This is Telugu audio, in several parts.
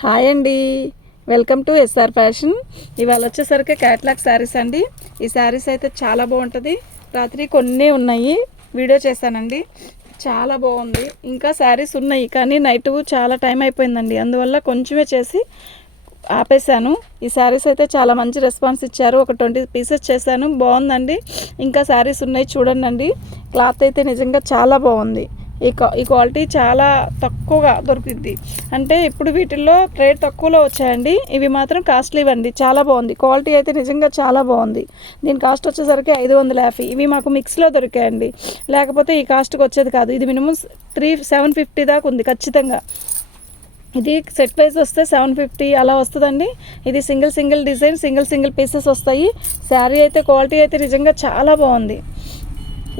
హాయ్ అండి, వెల్కమ్ టు ఎస్ఆర్ ఫ్యాషన్. ఇవాళ వచ్చేసరికి క్యాట్లాగ్ శారీస్ అండి. ఈ శారీస్ అయితే చాలా బాగుంటుంది. రాత్రి కొన్ని ఉన్నాయి, వీడియో చేశానండి. చాలా బాగుంది. ఇంకా శారీస్ ఉన్నాయి కానీ నైట్ చాలా టైం అయిపోయిందండి, అందువల్ల కొంచెమే చేసి ఆపేశాను. ఈ శారీస్ అయితే చాలా మంచి రెస్పాన్స్ ఇచ్చారు. ఒక 20 పీసెస్ చేశాను, బాగుందండి. ఇంకా శారీస్ ఉన్నాయి, చూడండి. క్లాత్ అయితే నిజంగా చాలా బాగుంది. ఈ క్వాలిటీ చాలా తక్కువగా దొరుకుద్ది. అంటే ఇప్పుడు వీటిల్లో రేట్ తక్కువలో వచ్చాయండి. ఇవి మాత్రం కాస్ట్లీ ఇవ్వండి, చాలా బాగుంది. క్వాలిటీ అయితే నిజంగా చాలా బాగుంది. దీని కాస్ట్ వచ్చేసరికి 550. ఇవి మాకు మిక్స్లో దొరికాయండి, లేకపోతే ఈ కాస్ట్కి వచ్చేది కాదు. ఇది మినిమం 750 దాకా ఉంది ఖచ్చితంగా. ఇది సెట్ వైజ్ వస్తే 750 అలా వస్తుందండి. ఇది సింగిల్ డిజైన్, సింగిల్ పీసెస్ వస్తాయి. శారీ అయితే క్వాలిటీ అయితే నిజంగా చాలా బాగుంది.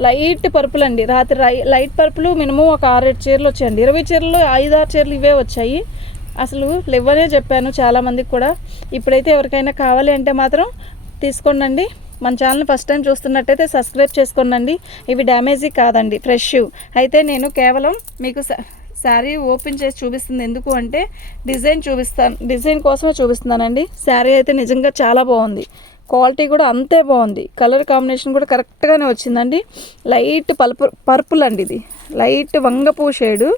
లైట్ పర్పుల్ అండి. రాత్రి లైట్ పర్పుల్ మినిమం ఒక 6-7 చీరలు వచ్చాయండి. 20 చీరలు 5-6 చీరలు ఇవే వచ్చాయి. అసలు లేవనే చెప్పాను చాలామందికి కూడా. ఇప్పుడైతే ఎవరికైనా కావాలి అంటే మాత్రం తీసుకోండి. మన ఛానల్ని ఫస్ట్ టైం చూస్తున్నట్టయితే సబ్స్క్రైబ్ చేసుకోండి. ఇవి డ్యామేజీ కాదండి, ఫ్రెష్. అయితే నేను కేవలం మీకు శారీ ఓపెన్ చేసి చూపిస్తుంది ఎందుకు అంటే డిజైన్ కోసమే చూపిస్తున్నానండి. శారీ అయితే నిజంగా చాలా బాగుంది. క్వాలిటీ కూడా అంతే బాగుంది. కలర్ కాంబినేషన్ కూడా కరెక్ట్గానే వచ్చిందండి. లైట్ పర్పుల్ అండి, ఇది లైట్ వంగపూ షేడు.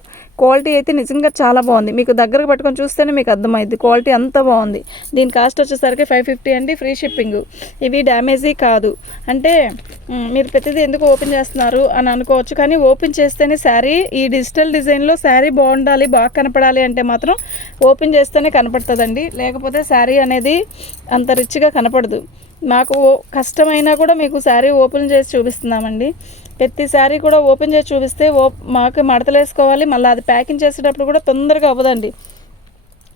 క్వాలిటీ అయితే నిజంగా చాలా బాగుంది. మీకు దగ్గరకు పట్టుకొని చూస్తేనే మీకు అర్థమైంది, క్వాలిటీ అంత బాగుంది. దీని కాస్ట్ వచ్చేసరికి 550 అండి, ఫ్రీ షిప్పింగ్. ఇవి డ్యామేజీ కాదు. అంటే మీరు ప్రతిదీ ఎందుకు ఓపెన్ చేస్తున్నారు అని అనుకోవచ్చు, కానీ ఓపెన్ చేస్తేనే శారీ, ఈ డిజిటల్ డిజైన్లో శారీ బాగుండాలి, బాగా కనపడాలి అంటే మాత్రం ఓపెన్ చేస్తేనే కనపడుతుందండి. లేకపోతే శారీ అనేది అంత రిచ్గా కనపడదు. మాకు కష్టమైనా కూడా మీకు శారీ ఓపెన్ చేసి చూపిస్తున్నామండి. ప్రతి శారీ కూడా ఓపెన్ చేసి చూపిస్తే మాకు మడతలు వేసుకోవాలి, మళ్ళీ అది ప్యాకింగ్ చేసేటప్పుడు కూడా తొందరగా అవ్వదండి.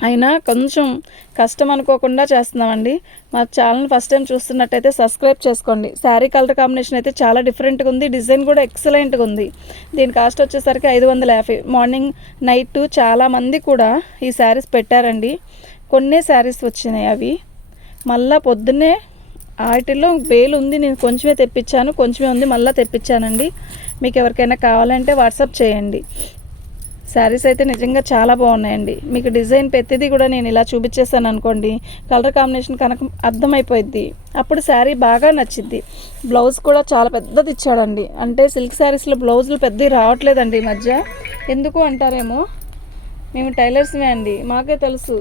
అయినా కొంచెం కష్టం అనుకోకుండా చేస్తున్నామండి. మా ఛానల్ ఫస్ట్ టైం చూస్తున్నట్టయితే సబ్స్క్రైబ్ చేసుకోండి. శారీ కలర్ కాంబినేషన్ అయితే చాలా డిఫరెంట్గా ఉంది, డిజైన్ కూడా ఎక్సలెంట్గా ఉంది. దీని కాస్ట్ వచ్చేసరికి 550. మార్నింగ్ నైట్ చాలామంది కూడా ఈ శారీస్ పెట్టారండి. కొన్ని శారీస్ వచ్చినాయి, అవి మళ్ళీ పొద్దున్నే వాటిలో బేలు ఉంది, నేను కొంచెమే తెప్పించాను, కొంచెమే ఉంది, మళ్ళీ తెప్పించానండి. మీకు ఎవరికైనా కావాలంటే వాట్సాప్ చేయండి. శారీస్ అయితే నిజంగా చాలా బాగున్నాయండి. మీకు డిజైన్ ప్రతిదీ కూడా నేను ఇలా చూపించేసాను అనుకోండి, కలర్ కాంబినేషన్ కనుక అర్థమైపోద్ది, అప్పుడు శారీ బాగా నచ్చిద్ది. బ్లౌజ్ కూడా చాలా పెద్దది ఇచ్చాడండి. అంటే సిల్క్ శారీస్లో బ్లౌజులు పెద్దవి రావట్లేదండి ఈ మధ్య. ఎందుకు అంటారేమో, మేము టైలర్స్మే అండి, మాకే తెలుసు.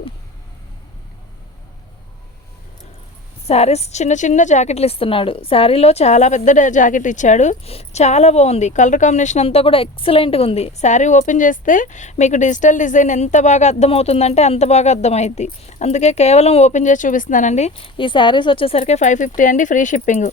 శారీస్ చిన్న జాకెట్లు ఇస్తున్నాడు. శారీలో చాలా పెద్ద జాకెట్ ఇచ్చాడు, చాలా బాగుంది. కలర్ కాంబినేషన్ అంతా కూడా ఎక్సలెంట్గా ఉంది. శారీ ఓపెన్ చేస్తే మీకు డిజిటల్ డిజైన్ ఎంత బాగా అర్థమవుతుందంటే అంత బాగా అర్థమైద్ది. అందుకే కేవలం ఓపెన్ చేసి చూపిస్తున్నానండి. ఈ శారీస్ వచ్చేసరికి 550 అండి, ఫ్రీ షిప్పింగ్.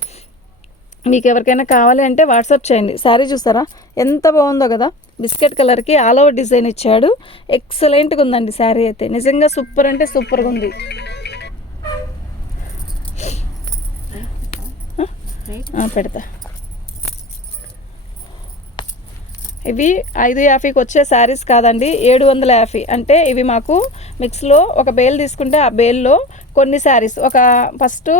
మీకు ఎవరికైనా కావాలి అంటే వాట్సాప్ చేయండి. శారీ చూసారా ఎంత బాగుందో కదా, బిస్కెట్ కలర్కి ఆల్ ఓవర్ డిజైన్ ఇచ్చాడు. ఎక్సలెంట్గా ఉందండి శారీ అయితే, నిజంగా సూపర్ అంటే సూపర్గా ఉంది. పెడతా. ఇవి 550కి వచ్చే శారీస్ కాదండి, 750. అంటే ఇవి మాకు మిక్స్లో ఒక బేల్ తీసుకుంటే ఆ బేల్లో కొన్ని శారీస్, ఒక ఫస్ట్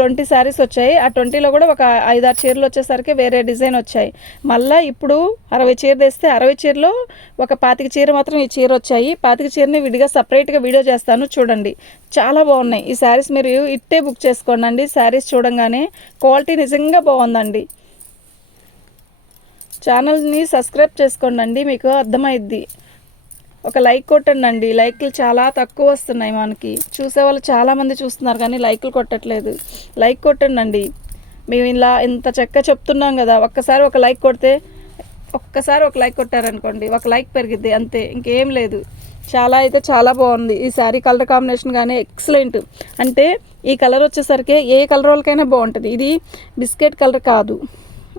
20 శారీస్ వచ్చాయి. ఆ 20లో కూడా ఒక 5-6 చీరలు వచ్చేసరికి వేరే డిజైన్ వచ్చాయి. మళ్ళీ ఇప్పుడు 60 చీర తెస్తే 60 చీరలో ఒక 25 చీర మాత్రం ఈ చీర వచ్చాయి. 25 చీరని విడిగా సపరేట్గా వీడియో చేస్తాను, చూడండి. చాలా బాగున్నాయి ఈ శారీస్. మీరు ఇట్టే బుక్ చేసుకోండి. శారీస్ చూడంగానే క్వాలిటీ నిజంగా బాగుందండి. ఛానల్ని సబ్స్క్రైబ్ చేసుకోండి, మీకు అర్థమైద్ది. ఒక లైక్ కొట్టండి. లైక్లు చాలా తక్కువ వస్తున్నాయి మనకి. చూసేవాళ్ళు చాలామంది చూస్తున్నారు కానీ లైక్లు కొట్టట్లేదు. లైక్ కొట్టండి. మేము ఇలా ఇంత చక్కగా చెప్తున్నాం కదా, ఒక్కసారి ఒక లైక్ కొడితే, ఒక్కసారి ఒక లైక్ కొట్టారనుకోండి, ఒక లైక్ పెరిగిద్ది అంతే, ఇంకేం లేదు. చాలా అయితే చాలా బాగుంది. ఈ శారీ కలర్ కాంబినేషన్ కానీ ఎక్సలెంట్. అంటే ఈ కలర్ వచ్చేసరికి ఏ కలర్ వాళ్ళకైనా బాగుంటుంది. ఇది బిస్కెట్ కలర్ కాదు,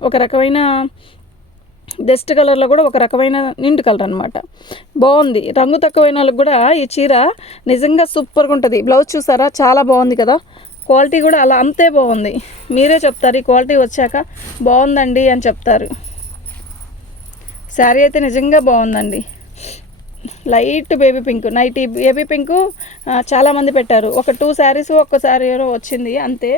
ఒక రకమైన డస్ట్ కలర్లో కూడా ఒక రకమైన నిండు కలర్ అనమాట. బాగుంది. రంగు తక్కువైన వాళ్ళకి కూడా ఈ చీర నిజంగా సూపర్గా ఉంటుంది. బ్లౌజ్ చూసారా చాలా బాగుంది కదా, క్వాలిటీ కూడా అలా అంతే బాగుంది. మీరే చెప్తారు ఈ క్వాలిటీ వచ్చాక బాగుందండి అని చెప్తారు. శారీ అయితే నిజంగా బాగుందండి. Light baby pink, nighty baby pink చాలామంది పెట్టారు. ఒక 2 శారీస్ ఒక్క శారీ వచ్చింది అంతే.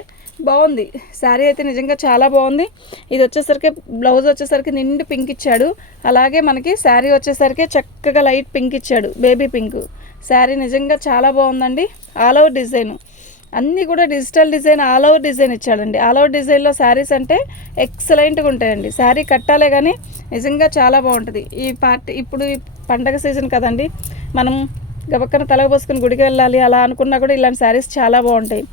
బాగుంది శారీ అయితే నిజంగా చాలా బాగుంది. ఇది వచ్చేసరికి బ్లౌజ్ వచ్చేసరికి నిండు పింక్ ఇచ్చాడు. అలాగే మనకి శారీ వచ్చేసరికి చక్కగా లైట్ పింక్ ఇచ్చాడు, బేబీ పింక్. శారీ నిజంగా చాలా బాగుందండి. ఆల్ ఓవర్ డిజైన్ అన్నీ కూడా digital design, all over design ఇచ్చాడండి. ఆల్ ఓవర్ డిజైన్లో శారీస్ అంటే ఎక్సలెంట్గా ఉంటాయండి. శారీ కట్టాలే కానీ నిజంగా చాలా బాగుంటుంది. ఈ ఇప్పుడు ఈ పండగ సీజన్ కదండి, మనం గబక్కన తలకు పోసుకుని గుడికి వెళ్ళాలి అలా అనుకున్నా కూడా ఇలాంటి శారీస్ చాలా బాగుంటాయి.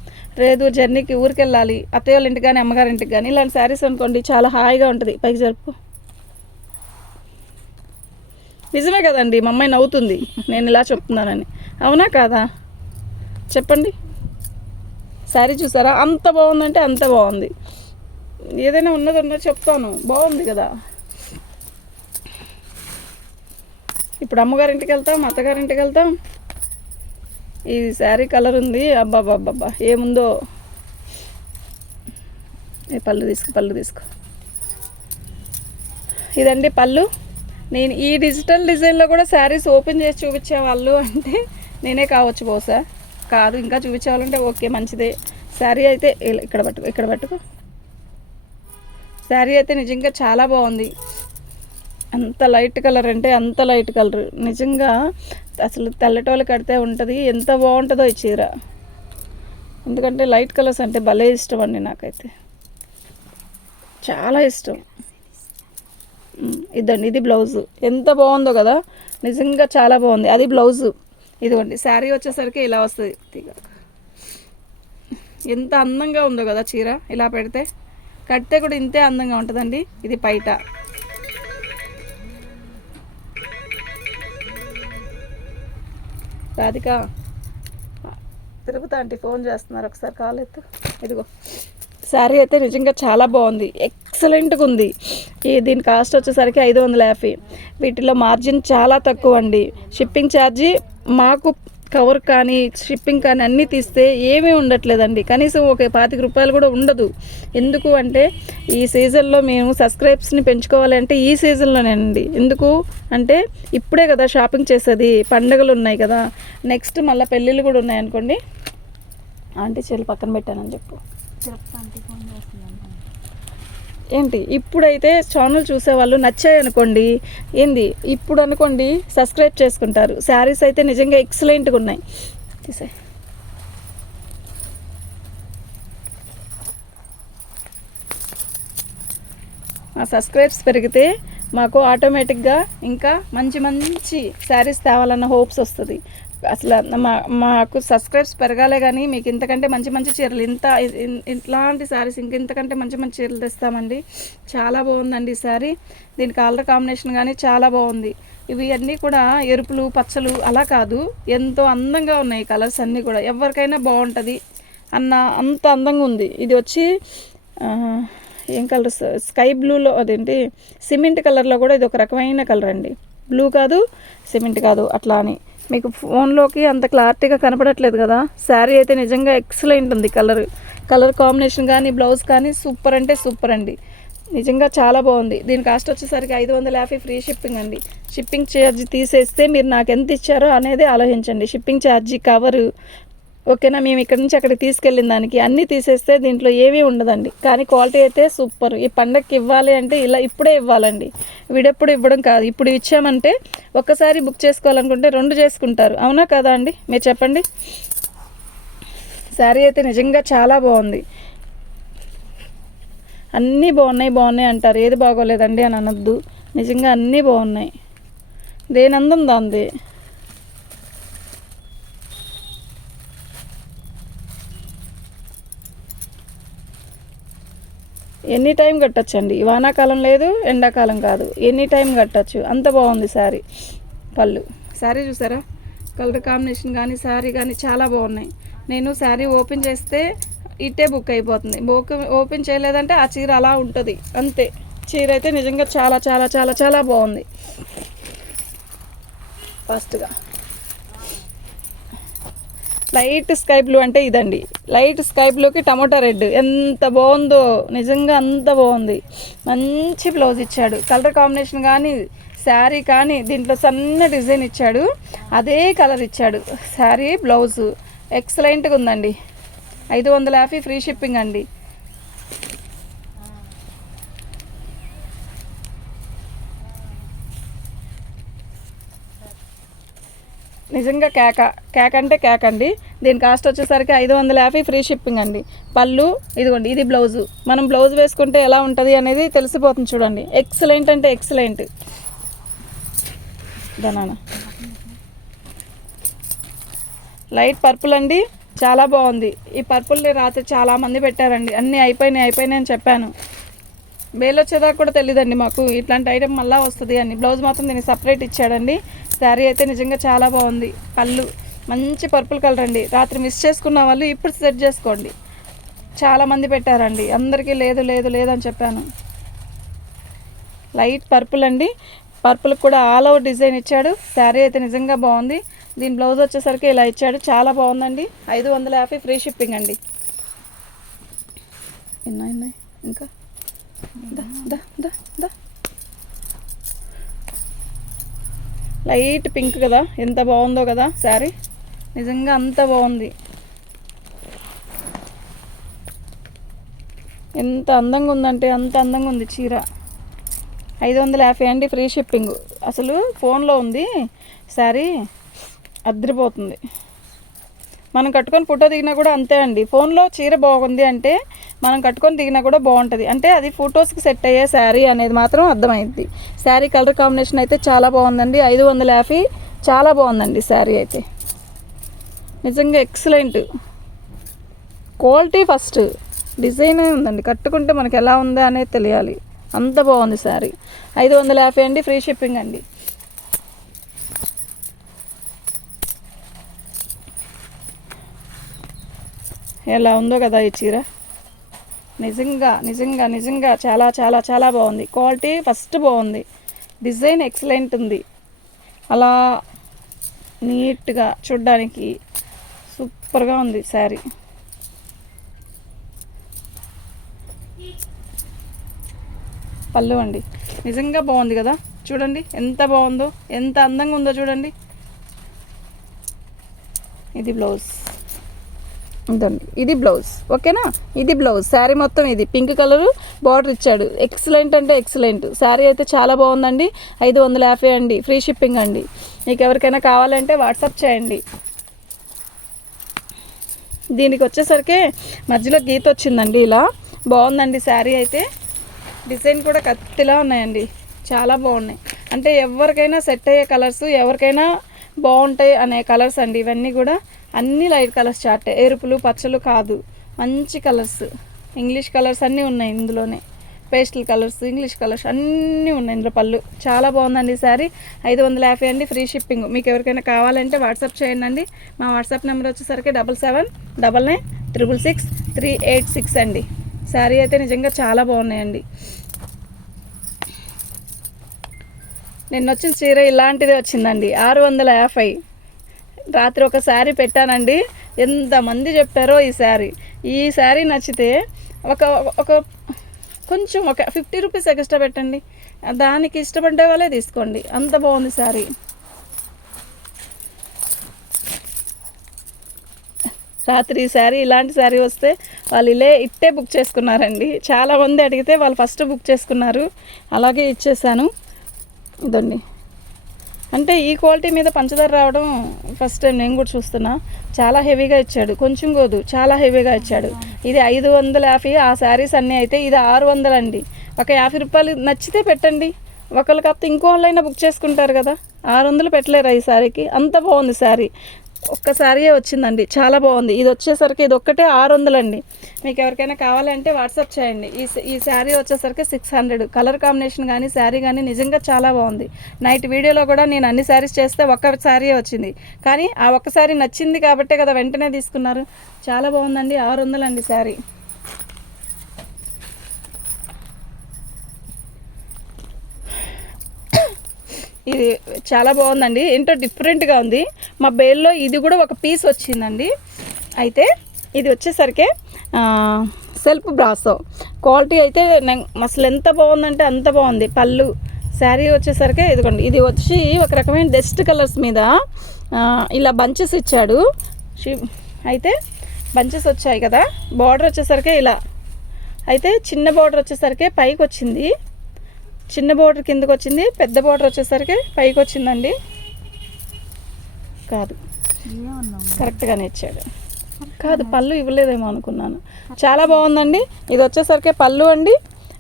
లేదు జర్నీకి ఊరికి వెళ్ళాలి, అత్తయ్య వాళ్ళ ఇంటికి కానీ అమ్మగారి ఇంటికి కానీ, ఇలాంటి శారీస్ అనుకోండి చాలా హాయిగా ఉంటుంది. పైకి జరుపు. నిజమే కదండి, మా అమ్మాయి నవ్వుతుంది నేను ఇలా చెప్తున్నానని. అవునా కాదా చెప్పండి. శారీ చూసారా అంత బాగుందంటే అంత బాగుంది. ఏదైనా ఉన్నది చెప్తాను, బాగుంది కదా. ఇప్పుడు అమ్మగారింటికి వెళ్తాం, అత్తగారింటికి వెళ్తాం. ఈ శారీ కలర్ ఉంది, అబ్బాబ్బాబ్బా ఏముందో. పళ్ళు తీసుకో. ఇదండి పళ్ళు. నేను ఈ డిజిటల్ డిజైన్లో కూడా శారీస్ ఓపెన్ చేసి చూపించేవాళ్ళు అంటే నేనే కావచ్చు బహుశా. కాదు, ఇంకా చూపించేవాళ్ళంటే ఓకే మంచిదే. శారీ అయితే ఇక్కడ పట్టుకో. శారీ అయితే నిజంగా చాలా బాగుంది. అంత లైట్ కలర్ అంటే అంత లైట్ కలర్, నిజంగా అసలు తెల్లటోళ్ళు కడితే ఉంటుంది ఎంత బాగుంటుందో ఈ చీర. ఎందుకంటే లైట్ కలర్స్ అంటే భలే ఇష్టం అండి, నాకైతే చాలా ఇష్టం. ఇదండి, ఇది బ్లౌజు. ఎంత బాగుందో కదా, నిజంగా చాలా బాగుంది. అది బ్లౌజు. ఇదిగోండి శారీ వచ్చేసరికి ఇలా వస్తుంది. ఎంత అందంగా ఉందో కదా చీర. ఇలా పెడితే కడితే కూడా ఇంతే అందంగా ఉంటుందండి. ఇది పైట. రాధిక తిరుగుతా అంటే ఫోన్ చేస్తున్నారు, ఒకసారి కాల్ ఎత్తు. ఇదిగో శారీ అయితే నిజంగా చాలా బాగుంది, ఎక్సలెంట్గా ఉంది. దీని కాస్ట్ వచ్చేసరికి 550. వీటిలో మార్జిన్ చాలా తక్కువ అండి. షిప్పింగ్ ఛార్జీ మాకు కవర్ కానీ షిప్పింగ్ కానీ అన్నీ తీస్తే ఏమీ ఉండట్లేదండి. కనీసం ఒక 25 రూపాయలు కూడా ఉండదు. ఎందుకు అంటే ఈ సీజన్లో మేము సబ్స్క్రైబ్స్ని పెంచుకోవాలంటే ఈ సీజన్లోనేనండి. ఎందుకు అంటే ఇప్పుడే కదా షాపింగ్ చేసేది, పండుగలు ఉన్నాయి కదా, నెక్స్ట్ మళ్ళీ పెళ్ళిళ్ళు కూడా ఉన్నాయనుకోండి. ఆంటీ చెల్లి పక్కన పెట్టానని చెప్పు. ఏంటి ఇప్పుడైతే ఛానల్ చూసేవాళ్ళు నచ్చాయి అనుకోండి, ఏంది ఇప్పుడు అనుకోండి సబ్స్క్రైబ్ చేసుకుంటారు. శారీస్ అయితే నిజంగా ఎక్సలెంట్గా ఉన్నాయి. తీసే ఆ సబ్స్క్రైబ్స్ పెరిగితే మాకు ఆటోమేటిక్గా ఇంకా మంచి మంచి శారీస్ తేవాలన్న హోప్స్ వస్తుంది. అసలు మాకు సబ్స్క్రైబ్స్ పెరగాలే కానీ మీకు ఇంతకంటే మంచి మంచి చీరలు ఇట్లాంటి శారీస్ ఇంతకంటే మంచి మంచి చీరలు తెస్తామండి. చాలా బాగుందండి ఈ శారీ. దీని కలర్ కాంబినేషన్ కానీ చాలా బాగుంది. ఇవి అన్నీ కూడా ఎరుపులు పచ్చలు అలా కాదు, ఎంతో అందంగా ఉన్నాయి కలర్స్ అన్నీ కూడా. ఎవరికైనా బాగుంటుంది అంత అందంగా ఉంది. ఇది వచ్చి ఏం కలర్, స్కై బ్లూలో, అదేంటి సిమెంట్ కలర్లో కూడా ఇది ఒక రకమైన కలర్ అండి. బ్లూ కాదు సిమెంట్ కాదు అట్లా అని. మీకు ఫోన్లోకి అంత క్లారిటీగా కనపడట్లేదు కదా. శారీ అయితే నిజంగా ఎక్సలెంట్ ఉంది. కలర్ కాంబినేషన్ కానీ బ్లౌజ్ కానీ సూపర్ అంటే సూపర్ అండి. నిజంగా చాలా బాగుంది. దీని కాస్ట్ వచ్చేసరికి 550 ఫ్రీ షిప్పింగ్ అండి. షిప్పింగ్ ఛార్జీ తీసేస్తే మీరు నాకు ఎంత ఇచ్చారో అనేది ఆలోచించండి. షిప్పింగ్ ఛార్జీ కవరు ఓకేనా, మేము ఇక్కడ నుంచి అక్కడికి తీసుకెళ్ళిన దానికి అన్నీ తీసేస్తే దీంట్లో ఏమీ ఉండదండి. కానీ క్వాలిటీ అయితే సూపర్. ఈ పండగకి ఇవ్వాలి అంటే ఇలా ఇప్పుడే ఇవ్వాలండి, వీడెప్పుడు ఇవ్వడం కాదు. ఇప్పుడు ఇచ్చామంటే ఒక్కసారి బుక్ చేసుకోవాలనుకుంటే 2 చేసుకుంటారు. అవునా కదా అండి, మీరు చెప్పండి. శారీ అయితే నిజంగా చాలా బాగుంది. అన్నీ బాగున్నాయి అంటారు, ఏది బాగోలేదండి అని అనొద్దు. నిజంగా అన్నీ బాగున్నాయి. దేని అందం దాంది. ఎనీ టైం కట్టచ్చండి. వానాకాలం లేదు, ఎండాకాలం కాదు, ఎనీ టైం కట్టచ్చు. అంత బాగుంది శారీ. పళ్ళు శారీ చూసారా, కలర్ కాంబినేషన్ కానీ శారీ కానీ చాలా బాగున్నాయి. నేను శారీ ఓపెన్ చేస్తే ఇట్టే బుక్ అయిపోతుంది. ఓపెన్ చేయలేదంటే ఆ చీర అలా ఉంటుంది అంతే. చీర అయితే నిజంగా చాలా చాలా చాలా చాలా బాగుంది. ఫాస్ట్గా లైట్ స్కై బ్లూ అంటే ఇదండి. లైట్ స్కై బ్లూకి టమోటా రెడ్ ఎంత బాగుందో, నిజంగా అంత బాగుంది. మంచి బ్లౌజ్ ఇచ్చాడు. కలర్ కాంబినేషన్ కానీ శారీ కానీ దీంట్లో సన్న డిజైన్ ఇచ్చాడు, అదే కలర్ ఇచ్చాడు. శారీ బ్లౌజు ఎక్సలెంట్గా ఉందండి. 550 ఫ్రీ షిప్పింగ్ అండి. నిజంగా కేక అంటే కేక్ అండి. దీని కాస్ట్ వచ్చేసరికి 550 ఫ్రీ షిప్పింగ్ అండి. పళ్ళు ఇదిగోండి, ఇది బ్లౌజు. మనం బ్లౌజ్ వేసుకుంటే ఎలా ఉంటుంది అనేది తెలిసిపోతుంది చూడండి. ఎక్సలెంట్ అంటే ఎక్సలెంట్. దానా లైట్ పర్పుల్ అండి, చాలా బాగుంది. ఈ పర్పుల్ని రాత్రి చాలామంది పెట్టారండి. అన్నీ అయిపోయినాయి అని చెప్పాను. బేల్ వచ్చేదాకా కూడా తెలియదండి మాకు ఇట్లాంటి ఐటెం మళ్ళీ వస్తుంది అని. బ్లౌజ్ మాత్రం దీనికి సపరేట్ ఇచ్చాడండి. శారీ అయితే నిజంగా చాలా బాగుంది. పళ్ళు మంచి పర్పుల్ కలర్ అండి. రాత్రి మిస్ చేసుకున్న వాళ్ళు ఇప్పుడు సెట్ చేసుకోండి. చాలామంది పెట్టారండి, అందరికీ లేదు లేదు లేదని చెప్పాను. లైట్ పర్పుల్ అండి, పర్పుల్కి కూడా ఆల్ ఓవర్ డిజైన్ ఇచ్చాడు. శారీ అయితే నిజంగా బాగుంది. దీని బ్లౌజ్ వచ్చేసరికి ఇలా ఇచ్చాడు, చాలా బాగుందండి. 550 ఫ్రీ షిప్పింగ్ అండి. ఉన్నాయి ఇంకా లైట్ పింక్ కదా, ఎంత బాగుందో కదా శారీ. నిజంగా అంత బాగుంది, ఎంత అందంగా ఉందంటే అంత అందంగా ఉంది చీర. 550 అండి, ఫ్రీ షిప్పింగ్. అసలు ఫోన్లో ఉంది శారీ, అద్దరిపోతుంది. మనం కట్టుకొని ఫోటో దిగినా కూడా అంతే అండి. ఫోన్లో చీర బాగుంది అంటే మనం కట్టుకొని దిగినా కూడా బాగుంటుంది. అంటే అది ఫొటోస్కి సెట్ అయ్యే శారీ అనేది మాత్రం అర్థమైంది. శారీ కలర్ కాంబినేషన్ అయితే చాలా బాగుందండి. 550 చాలా బాగుందండి శారీ అయితే. నిజంగా ఎక్సలెంట్ క్వాలిటీ. ఫస్ట్ డిజైన్ ఉందండి, కట్టుకుంటే మనకి ఎలా ఉందా అనేది తెలియాలి. అంత బాగుంది శారీ. 550 అండి, ఫ్రీ షిప్పింగ్ అండి. ఎలా ఉందో కదా ఈ చీర. నిజంగా నిజంగా నిజంగా చాలా చాలా చాలా బాగుంది. క్వాలిటీ ఫస్ట్ బాగుంది, డిజైన్ ఎక్సలెంట్ ఉంది. అలా నీట్గా చూడ్డానికి సూపర్గా ఉంది శారీ. పళ్ళు అండి, నిజంగా బాగుంది కదా. చూడండి ఎంత బాగుందో, ఎంత అందంగా ఉందో చూడండి. ఇది బ్లౌజ్, ఇదండి ఇది బ్లౌజ్. ఓకేనా, ఇది బ్లౌజ్. శారీ మొత్తం ఇది పింక్ కలరు బార్డర్ ఇచ్చాడు. ఎక్సలెంట్ అంటే ఎక్సలెంట్. శారీ అయితే చాలా బాగుందండి. 550 అండి, ఫ్రీ షిప్పింగ్ అండి. మీకు ఎవరికైనా కావాలంటే వాట్సాప్ చేయండి. దీనికి వచ్చేసరికి మధ్యలో గీత వచ్చిందండి, ఇలా బాగుందండి శారీ అయితే. డిజైన్ కూడా కత్తిలా ఉన్నాయండి, చాలా బాగున్నాయి. అంటే ఎవరికైనా సెట్ అయ్యే కలర్స్, ఎవరికైనా బాగుంటాయి అనే కలర్స్ అండి ఇవన్నీ కూడా. అన్నీ లైట్ కలర్స్ చార్టే, ఎరుపులు పచ్చలు కాదు, మంచి కలర్స్. ఇంగ్లీష్ కలర్స్ అన్నీ ఉన్నాయి ఇందులోనే. పేస్టల్ కలర్స్, ఇంగ్లీష్ కలర్స్ అన్నీ ఉన్నాయి ఇందులో. పళ్ళు చాలా బాగుందండి శారీ. 550 అండి, ఫ్రీ షిప్పింగ్. మీకు ఎవరికైనా కావాలంటే వాట్సాప్ చేయండి. మా వాట్సాప్ నెంబర్ వచ్చేసరికి 7799966386 అండి. శారీ అయితే నిజంగా చాలా బాగున్నాయండి. నిన్న వచ్చిన చీర ఇలాంటిదే వచ్చిందండి, 650. రాత్రి ఒక శారీ పెట్టానండి, ఎంతమంది చెప్పారో ఈ శారీ నచ్చితే ఒక కొంచెం ఒక 50 రూపీస్ ఎక్స్ట్రా పెట్టండి. దానికి ఇష్టపడే వాళ్ళే తీసుకోండి, అంత బాగుంది శారీ. రాత్రి ఈ శారీ, ఇలాంటి శారీ వస్తే వాళ్ళు ఇట్టే బుక్ చేసుకున్నారండి. చాలామంది అడిగితే వాళ్ళు ఫస్ట్ బుక్ చేసుకున్నారు, అలాగే ఇచ్చేసాను. ఇదండి, అంటే ఈ క్వాలిటీ మీద పంచదార రావడం ఫస్ట్ టైం నేను కూడా చూస్తున్నా. చాలా హెవీగా ఇచ్చాడు, కొంచెం కాదు చాలా హెవీగా ఇచ్చాడు. ఇది 550. ఆ శారీస్ అన్నీ అయితే ఇది 600 అండి. ఒక 50 రూపాయలు నచ్చితే పెట్టండి. ఒకళ్ళు కాకపోతే ఇంకో వాళ్ళైనా బుక్ చేసుకుంటారు కదా. 600 పెట్టలేరా ఈ శారీకి? అంత బాగుంది శారీ. ఒక్క శారీయే వచ్చిందండి, చాలా బాగుంది. ఇది వచ్చేసరికి ఇది ఒక్కటే 600 అండి. మీకు ఎవరికైనా కావాలంటే వాట్సాప్ చేయండి. ఈ శారీ వచ్చేసరికి 600. కలర్ కాంబినేషన్ కానీ శారీ కానీ నిజంగా చాలా బాగుంది. నైట్ వీడియోలో కూడా నేను అన్ని శారీస్ చేస్తే ఒక్క శారీయే వచ్చింది, కానీ ఆ ఒక్క శారీ నచ్చింది కాబట్టే కదా వెంటనే తీసుకున్నారు. చాలా బాగుందండి, 600 అండి శారీ. ఇది చాలా బాగుందండి, ఏంటో డిఫరెంట్గా ఉంది. మా బేల్లో ఇది కూడా ఒక పీస్ వచ్చిందండి. అయితే ఇది వచ్చేసరికి సెల్ఫ్ బ్రాసో క్వాలిటీ అయితే అసలు ఎంత బాగుందంటే అంత బాగుంది. పళ్ళు శారీ వచ్చేసరికి ఇదిగోండి, ఇది వచ్చి ఒక రకమైన డస్ట్ కలర్స్ మీద ఇలా బంచెస్ ఇచ్చాడు. అయితే బంచెస్ వచ్చాయి కదా. బార్డర్ వచ్చేసరికి ఇలా, అయితే చిన్న బార్డర్ వచ్చేసరికి పైకి వచ్చింది, చిన్న బార్డర్ కిందకు వచ్చింది, పెద్ద బార్డర్ వచ్చేసరికి పైకి వచ్చిందండి. కాదు, కరెక్ట్గానే ఇచ్చాడు. కాదు, పళ్ళు ఇవ్వలేదేమో అనుకున్నాను. చాలా బాగుందండి. ఇది వచ్చేసరికి పళ్ళు అండి.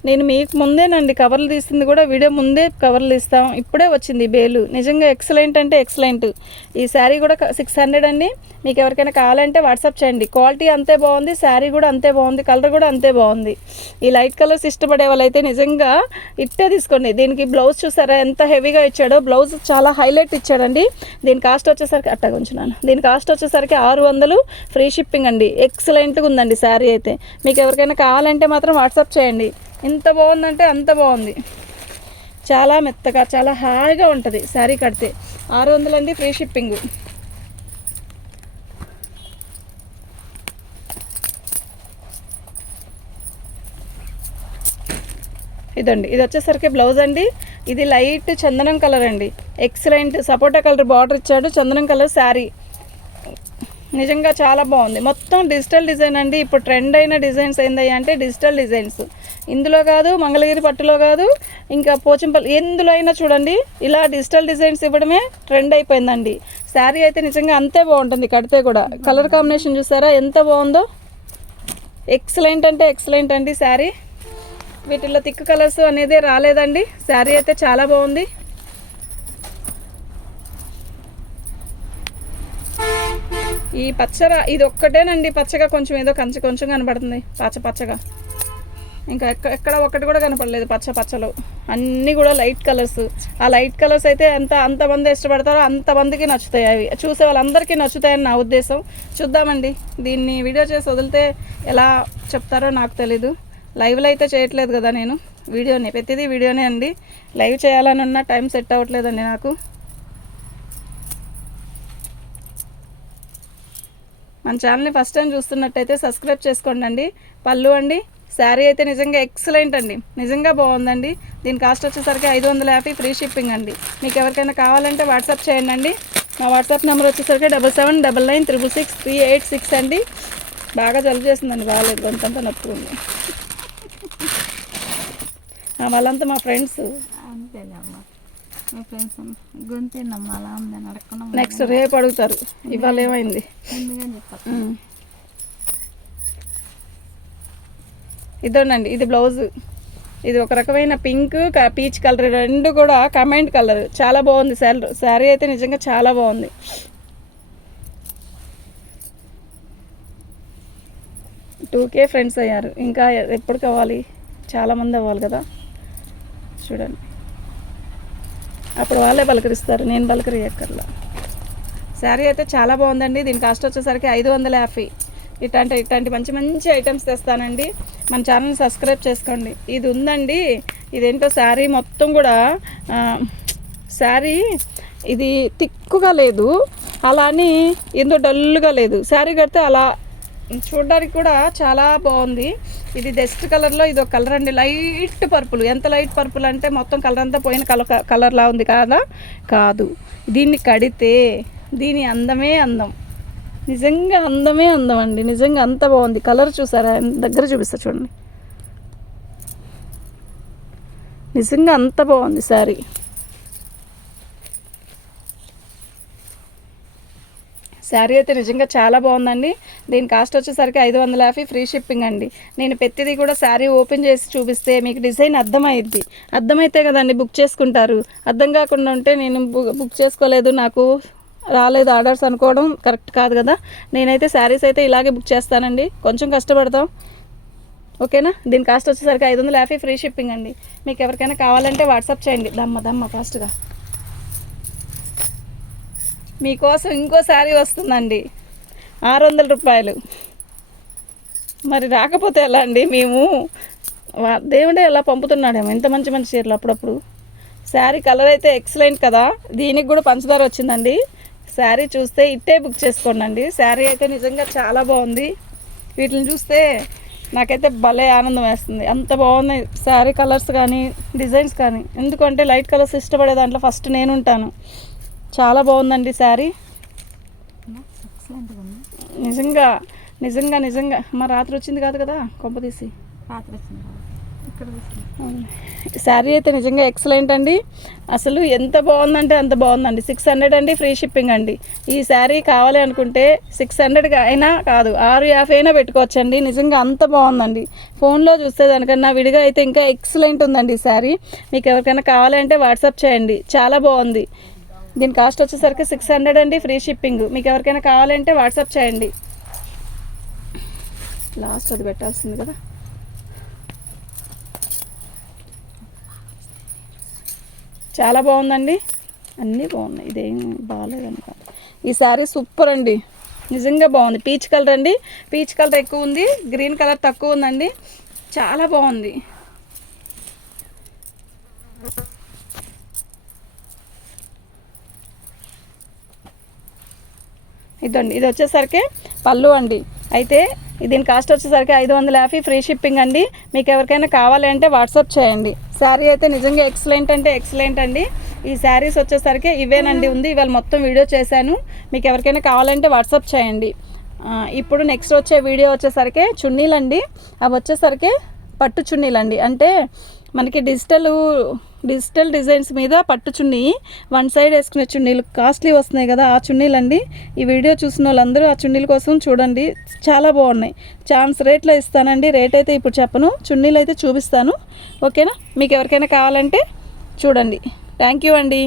నేను మీకు ముందేనండి కవర్లు తీసింది కూడా, వీడియో ముందే కవర్లు తీస్తాం. ఇప్పుడే వచ్చింది బేలు. నిజంగా ఎక్సలెంట్ అంటే ఎక్సలెంట్. ఈ శారీ కూడా 600 అండి. మీకు ఎవరికైనా కావాలంటే వాట్సాప్ చేయండి. క్వాలిటీ అంతే బాగుంది, శారీ కూడా అంతే బాగుంది, కలర్ కూడా అంతే బాగుంది. ఈ లైట్ కలర్స్ ఇష్టపడే వాళ్ళైతే నిజంగా ఇట్టే తీసుకోండి. దీనికి బ్లౌజ్ చూసారా ఎంత హెవీగా ఇచ్చాడో. బ్లౌజ్ చాలా హైలైట్ ఇచ్చాడండి. దీని కాస్ట్ వచ్చేసరికి అట్టగా ఉంచున్నాను. దీని కాస్ట్ వచ్చేసరికి 600 ఫ్రీ షిప్పింగ్ అండి. ఎక్సలెంట్గా ఉందండి శారీ అయితే. మీకు ఎవరికైనా కావాలంటే మాత్రం వాట్సాప్ చేయండి. ఎంత బాగుందంటే అంత బాగుంది. చాలా మెత్తగా చాలా హాయిగా ఉంటుంది శారీ కడితే. 600 అండి ఫ్రీ షిప్పింగ్. ఇదండి, ఇది వచ్చేసరికి బ్లౌజ్ అండి. ఇది లైట్ చందనం కలర్ అండి. ఎక్సలెంట్ సపోటా కలర్ బార్డర్ ఇచ్చాడు. చందనం కలర్ శారీ నిజంగా చాలా బాగుంది. మొత్తం డిజిటల్ డిజైన్ అండి. ఇప్పుడు ట్రెండ్ అయిన డిజైన్స్ ఏందయ్యా అంటే డిజిటల్ డిజైన్స్. ఇందులో కాదు, మంగళగిరి పట్టులో కాదు, ఇంకా పోచంపల్లి ఎందులో అయినా చూడండి ఇలా డిజిటల్ డిజైన్స్ ఇవ్వడమే ట్రెండ్ అయిపోయిందండి. శారీ అయితే నిజంగా అంతే బాగుంటుంది కడితే కూడా. కలర్ కాంబినేషన్ చూసారా ఎంత బాగుందో. ఎక్సలెంట్ అంటే ఎక్సలెంట్ అండి శారీ. వీటిల్లో థిక్ కలర్స్ అనేది రాలేదండి. శారీ అయితే చాలా బాగుంది. ఈ పచ్చగా ఇది ఒక్కటేనండి పచ్చగా, కొంచెం ఏదో కొంచెం కనపడుతుంది పచ్చగా. ఇంకా ఎక్కడ ఒక్కటి కూడా కనపడలేదు పచ్చలో. అన్నీ కూడా లైట్ కలర్స్. ఆ లైట్ కలర్స్ అయితే అంతమంది ఇష్టపడతారో అంతమందికి నచ్చుతాయి. అవి చూసే వాళ్ళందరికీ నచ్చుతాయని నా ఉద్దేశం. చూద్దామండి, దీన్ని వీడియో చేసి వదిలితే ఎలా చెప్తారో నాకు తెలీదు. లైవ్లో అయితే చేయట్లేదు కదా నేను, వీడియోనే, ప్రతిదీ వీడియోనే అండి. లైవ్ చేయాలని ఉన్న టైం సెట్ అవ్వట్లేదండి నాకు. మన ఛానల్ని ఫస్ట్ టైం చూస్తున్నట్టయితే సబ్స్క్రైబ్ చేసుకోండి అండి. పళ్ళు అండి. శారీ అయితే నిజంగా ఎక్సలెంట్ అండి. నిజంగా బాగుందండి. దీని కాస్ట్ వచ్చేసరికి 550 ఫ్రీ షిప్పింగ్ అండి. మీకు ఎవరికైనా కావాలంటే వాట్సాప్ చేయండి అండి. మా వాట్సాప్ నెంబర్ వచ్చేసరికి 7799966386 అండి. బాగా జలుబు చేసిందండి, బాగాలేదు, గొంతంతా నొప్పి ఉంది. వాళ్ళంతా మా ఫ్రెండ్స్. నెక్స్ట్ రేపు అడుగుతారు, ఇవాళ ఏమైంది. ఇదోనండి, ఇది బ్లౌజ్. ఇది ఒక రకమైన పింక్ పీచ్ కలర్, రెండు కూడా కమెంట్ కలర్. చాలా బాగుంది శారీ అయితే నిజంగా చాలా బాగుంది. టూకే ఫ్రెండ్స్ అయ్యారు. ఇంకా ఎప్పుడు కావాలి, చాలామంది అవ్వాలి కదా. చూడండి, అప్పుడు వాళ్ళే పలకరిస్తారు, నేను పలకరియక్కర్లా. శారీ అయితే చాలా బాగుందండి. దీని కాస్ట్ వచ్చేసరికి 550. ఇట్లాంటి మంచి ఐటమ్స్ తెస్తానండి. మన ఛానల్ని సబ్స్క్రైబ్ చేసుకోండి. ఇది ఉందండి, ఇదేంటో శారీ మొత్తం కూడా శారీ ఇది తిక్కుగా లేదు, అలా అని ఏందో డల్గా లేదు. శారీ కడితే అలా చూడడానికి కూడా చాలా బాగుంది. ఇది డస్ట్ కలర్లో ఇది ఒక కలర్ అండి, లైట్ పర్పుల్. ఎంత లైట్ పర్పుల్ అంటే మొత్తం కలర్ అంతా పోయిన కలర్లా ఉంది కాదా? కాదు, దీన్ని కడితే దీని అందమే అందం. నిజంగా అందమే అందం అండి. నిజంగా అంత బాగుంది. కలర్ చూసారా, దగ్గర చూపిస్తా చూడండి. నిజంగా అంత బాగుంది శారీ. శారీ అయితే నిజంగా చాలా బాగుందండి. దీని కాస్ట్ వచ్చేసరికి 550 ఫ్రీ షిప్పింగ్ అండి. నేను ప్రతిదీ కూడా శారీ ఓపెన్ చేసి చూపిస్తే మీకు డిజైన్ అర్థమైద్ది. అర్థమైతే కదండి బుక్ చేసుకుంటారు. అర్థం కాకుండా ఉంటే నేను బుక్ చేసుకోలేదు, నాకు రాలేదు ఆర్డర్స్ అనుకోవడం కరెక్ట్ కాదు కదా. నేనైతే శారీస్ అయితే ఇలాగే బుక్ చేస్తానండి, కొంచెం కష్టపడతాం, ఓకేనా. దీని కాస్ట్ వచ్చేసరికి 550 ఫ్రీ షిప్పింగ్ అండి. మీకు ఎవరికైనా కావాలంటే వాట్సాప్ చేయండి. దమ్మ ఫాస్ట్గా. మీకోసం ఇంకో శారీ వస్తుందండి, 600 రూపాయలు. మరి రాకపోతే ఎలా అండి? మేము దేవుడే ఎలా పంపుతున్నాడేమో ఇంత మంచి చీరలు అప్పుడప్పుడు. శారీ కలర్ అయితే ఎక్సలెంట్ కదా. దీనికి కూడా పంచదార వచ్చిందండి. శారీ చూస్తే ఇట్టే బుక్ చేసుకోండి. శారీ అయితే నిజంగా చాలా బాగుంది. వీటిని చూస్తే నాకైతే భలే ఆనందం వేస్తుంది, అంత బాగున్నాయి శారీ కలర్స్ కానీ డిజైన్స్ కానీ. ఎందుకంటే లైట్ కలర్స్ ఇష్టపడే దాంట్లో ఫస్ట్ నేను ఉంటాను. చాలా బాగుందండి శారీ నిజంగా. మా రాత్రి వచ్చింది కాదు కదా, కొంప తీసి. రాత్రి వచ్చింది శారీ అయితే నిజంగా ఎక్సలెంట్ అండి. అసలు ఎంత బాగుందంటే అంత బాగుందండి. 600 అండి, ఫ్రీ షిప్పింగ్ అండి. ఈ శారీ కావాలి అనుకుంటే 600 అయినా కాదు 650 అయినా పెట్టుకోవచ్చండి. నిజంగా అంత బాగుందండి. ఫోన్లో చూస్తే దానికన్నా విడిగా అయితే ఇంకా ఎక్సలెంట్ ఉందండి ఈ శారీ. మీకు ఎవరికైనా కావాలంటే వాట్సాప్ చేయండి, చాలా బాగుంది. దీని కాస్ట్ వచ్చేసరికి 600 అండి, ఫ్రీ షిప్పింగ్. మీకు ఎవరికైనా కావాలంటే వాట్సాప్ చేయండి. లాస్ట్ అది పెట్టాల్సింది కదా. చాలా బాగుందండి, అన్నీ బాగున్నాయి. ఇదేం బాగాలేదనుక. ఈ శారీ సూపర్ అండి, నిజంగా బాగుంది. పీచ్ కలర్ అండి, పీచ్ కలర్ ఎక్కువ ఉంది, గ్రీన్ కలర్ తక్కువ ఉందండి. చాలా బాగుంది. ఇదండి, ఇది వచ్చేసరికి పళ్ళు అండి. అయితే దీని కాస్ట్ వచ్చేసరికి 550, ఫ్రీ షిప్పింగ్ అండి. మీకు ఎవరికైనా కావాలంటే వాట్సాప్ చేయండి. శారీ అయితే నిజంగా ఎక్సలెంట్ అంటే ఎక్సలెంట్ అండి. ఈ శారీస్ వచ్చేసరికి ఇవేనండి ఉంది. ఇవాళ మొత్తం వీడియో చేశాను. మీకు ఎవరికైనా కావాలంటే వాట్సాప్ చేయండి. ఇప్పుడు నెక్స్ట్ వచ్చే వీడియో వచ్చేసరికి చున్నీలండి. అవి వచ్చేసరికి పట్టు చున్నీలండి. అంటే మనకి డిజిటల్ డిజైన్స్ మీద పట్టు చున్నీ, వన్ సైడ్ వేసుకునే చున్నీలు కాస్ట్లీ వస్తున్నాయి కదా, ఆ చున్నీలండి. ఈ వీడియో చూసిన వాళ్ళందరూ ఆ చున్నీల కోసం చూడండి, చాలా బాగున్నాయి. ఛాన్స్ రేట్లో ఇస్తానండి. రేట్ అయితే ఇప్పుడు చెప్పను, చున్నీలు అయితే చూపిస్తాను. ఓకేనా? మీకు ఎవరికైనా కావాలంటే చూడండి. థ్యాంక్ యూ అండి.